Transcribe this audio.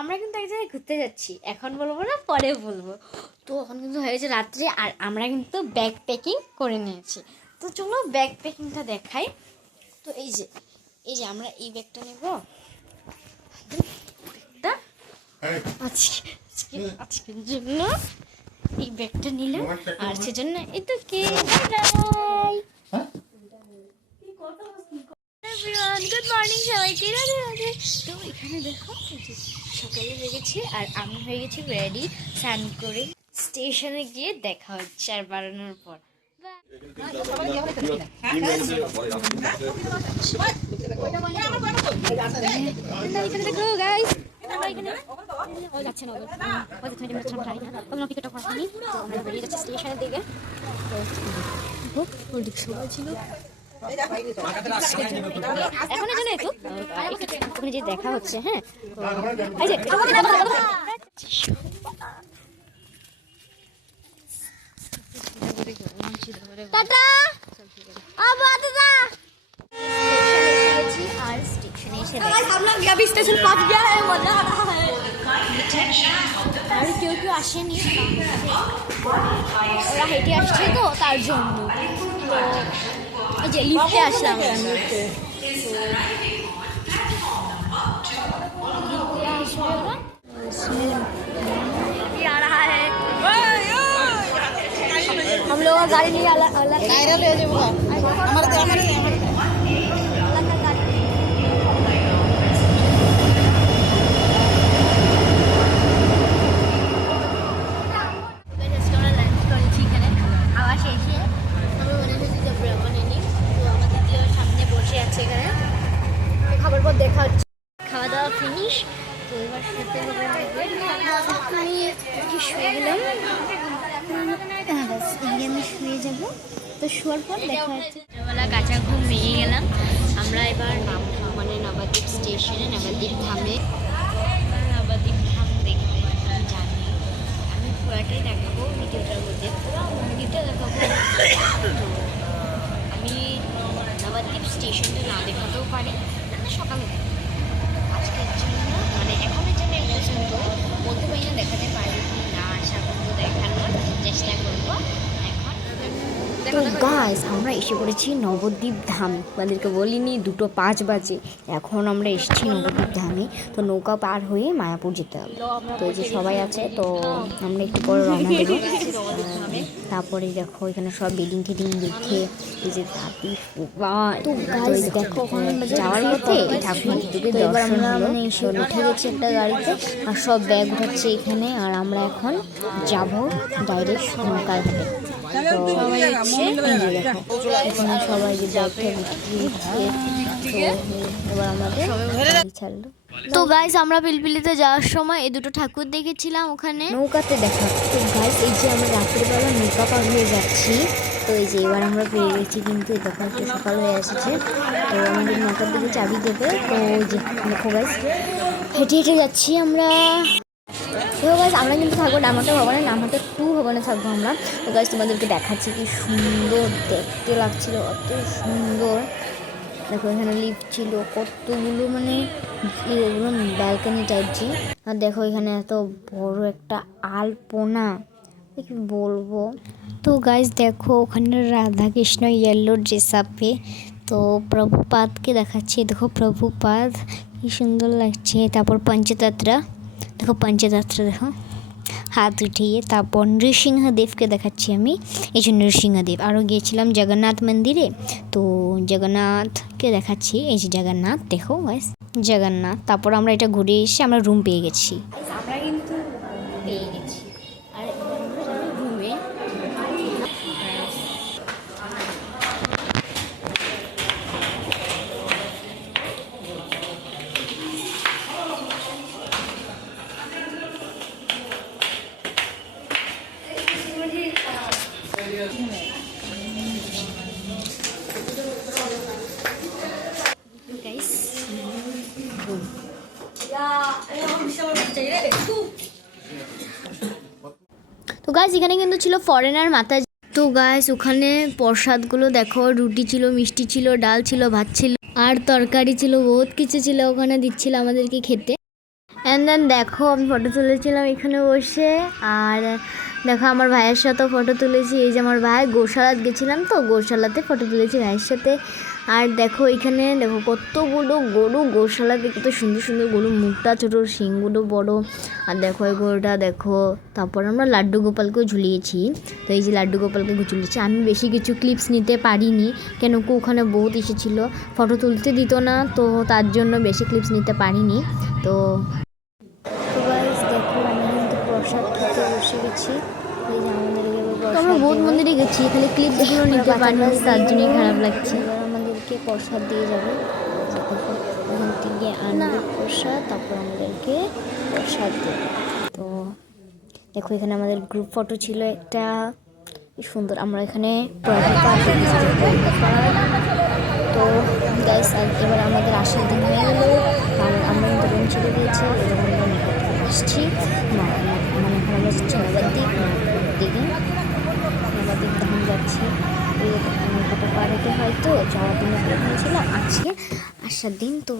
আমরা কিন্তু এক জায়গায় ঘুরতে যাচ্ছি, এখন বলবো না পরে বলবো। তো এখন কিন্তু হয়েছে রাত্রে, আর আমরা কিন্তু ব্যাগ প্যাকিং করে নিয়েছি। তো চলো ব্যাগ প্যাকিংটা দেখাই। তো এই যে আমরা এই ব্যাগটা নেব, ব্যাগটা আজকের জন্য এই ব্যাগটা নিলাম, আর সেজন্য এই তো কে গুড মর্নিং সবাইকে, রাধে রাধে। তো এখানে দেখো সকালে লেগেছে, আর আমি হয়ে গেছি রেডি, স্নান করে স্টেশনে গিয়ে দেখা হচ্ছে আর বাড়ানোর পর। স্টেশনের দিকে ছিল এখনের জন্য একটু ওখানে যে দেখা হচ্ছে। হ্যাঁ, এই যে টাটা আবার দাদা আর স্টেশনে এসে हम लोग अभी स्टेशन पहुंच गया है, मजा आ रहा है। আর কেউ আসেনি, ওরা হেঁটে আসছে তো তার জন্য। তো এই যে লিফটে আসলাম, हम लोग गाड़ी नहीं अलग अलग ले খাবার পর দেখা হচ্ছে। খাওয়া দাওয়া ফিনিশ, তো এবার শুতে হবে। আমি শুয়ে গেলাম, আমি শুয়ে যাবো। তো শোয়ার পর দেখা হচ্ছে। সকালবেলা কাঁচা ঘুম ভেঙে গেলাম। আমরা এবার মানে নবদ্বীপ স্টেশনে, নবদ্বীপ ধামে। নবদ্বীপ ধাম দেখতে আমি জানি, আমি পুরাটাই দেখাবো ভিডিওটার মধ্যে, পুরো মন্দিরটা দেখাবো। তো আমি নবদ্বীপ স্টেশনটা না দেখাতেও পারি, সকালে আজকের জন্য মানে এখনের জন্য এই পর্যন্ত বলতে পারি না দেখাতে পারি না, আশা করবো দেখানোর চেষ্টা করবো। তো গাইস আমরা এসে পড়েছি নবদ্বীপ ধামে, আপনাদেরকে বলিনি 2:05 বাজে, এখন আমরা এসেছি নবদ্বীপ ধামে। তো নৌকা পার হয়ে মায়াপুর যেতে হবে। তো এই যে সবাই আছে, তো আমরা একটু পরে রওনা দেবো। তারপরে দেখো এখানে সব বিল্ডিং টিডিং দেখে এই যে তো গাইস দেখো যাওয়ার পথে ঠাকুর দর্শন হলো। এসে উঠে গেছি একটা গাড়িতে, আর সব ব্যাগ উঠাচ্ছে এখানে, আর আমরা এখন যাবো ডাইরেক্ট নৌকার ঘাটে। তো সবাই হচ্ছে এখানে সবাই যে ব্যাগটা এবার আমাদের ছাড়লো। তো গাইস আমরা পিলপিলিতে যাওয়ার সময় এই দুটো ঠাকুর দেখেছিলাম ওখানে নৌকাতে দেখা। তো গাইস এই যে আমরা রাত্রিবেলা নৌকা পার হয়ে যাচ্ছি। তো এই যে এবার আমরা পেয়ে গেছি, কিন্তু তখন একটু সকাল হয়ে এসেছে। তো আমাদের নৌকার দিকে চাবি দেবে। তো ওই যে দেখো গাইস হেঁটে হেঁটে যাচ্ছি আমরা। তো গাইস আমরা কিন্তু থাকবো ডামাতে ভবনে, নামহাতে 2 ভবনে থাকবো আমরা। তো গাইস তোমাদেরকে দেখাচ্ছি কি সুন্দর দেখতে লাগছিল, অত সুন্দর। দেখো এখানে লিফট ছিল কতগুলো, মানে এগুলো ব্যালকনি টাইপ জি। আর দেখো এখানে এত বড় একটা আলপনা, কি বলবো। তো গাইস দেখো ওখানে রাধা কৃষ্ণ ইয়েলো ড্রেস আপে। তো প্রভুপাদকে দেখাচ্ছি, দেখো প্রভুপাদ কি সুন্দর লাগছে। তারপর পঞ্চতত্রা, দেখো পঞ্চতত্রা দেখো হাত উঠিয়ে। তারপর নৃসিংহদেবকে দেখাচ্ছি আমি, এই যে নৃসিংহদেব। আরও গিয়েছিলাম জগন্নাথ মন্দিরে, তো জগন্নাথকে দেখাচ্ছি, এই যে জগন্নাথ দেখো গাইস জগন্নাথ। তারপর আমরা এটা ঘুরে এসে আমরা রুম পেয়ে গেছি, আমরা কিন্তু পেয়ে গেছি। আর রুমে তো গাইস এখানে কিন্তু ছিল ফরেনার মাতাজি। তো গাইস ওখানে প্রসাদগুলো দেখো, রুটি ছিল, মিষ্টি ছিল, ডাল ছিল, ভাত ছিল, আর তরকারি ছিল, বহুত কিছু ছিল ওখানে দিচ্ছিল আমাদেরকে খেতে। অ্যান্ড দেন দেখো আমি ফটো তুলেছিলাম এখানে বসে। আর দেখো আমার ভাইয়ের সাথেও ফটো তুলেছি। এই যে আমার ভাই গোশালাত গেছিলাম তো, গোশালাতে ফটো তুলেছি ভাইয়ের সাথে। আর দেখো এখানে দেখো কতগুলো গরু গোশালাতে, কত সুন্দর সুন্দর গরু, মুখটা ছোটো, শিংগুলো বড়। আর দেখো এই গরুটা দেখো। তারপর আমরা লাড্ডু গোপালকেও ঝুলিয়েছি। তো এই যে লাড্ডু গোপালকে ঝুলিয়েছি। আমি বেশি কিছু ক্লিপস নিতে পারিনি, কেন কি ওখানে বহুত এসেছিল, ফটো তুলতে দিত না, তো তার জন্য বেশি ক্লিপস নিতে পারিনি। তো গাইস দেখো আমি কিন্তু প্রসাদ খেতে বসে গেছি। এই যে আমাদের আমরা বহুত মন্দিরে গেছি, খালি ক্লিপসগুলো নিতে পারিনি, তার জন্যই খারাপ লাগছে। এবার আমাদেরকে প্রসাদ দিয়ে যাবে, ওখান থেকে আনবে প্রসাদ, তারপর আমাদেরকে প্রসাদ দেবে। তো দেখো এখানে আমাদের গ্রুপ ফটো ছিল একটা, কি সুন্দর। আমরা এখানে তো গাইস এবার আমাদের আসার দিন হয়ে গেল। আর আমরা কিন্তু রুম ছেড়ে দিয়েছি, এবার আমরা মেকআপ করে আসছি। মানে এখন আমরা ছেড়াবার দিকে তখন যাচ্ছি। মেকআপটা পার হতে হয়তো যাওয়ার দিনে প্ল্যান হয়েছিল আজকে আসার দিন। তো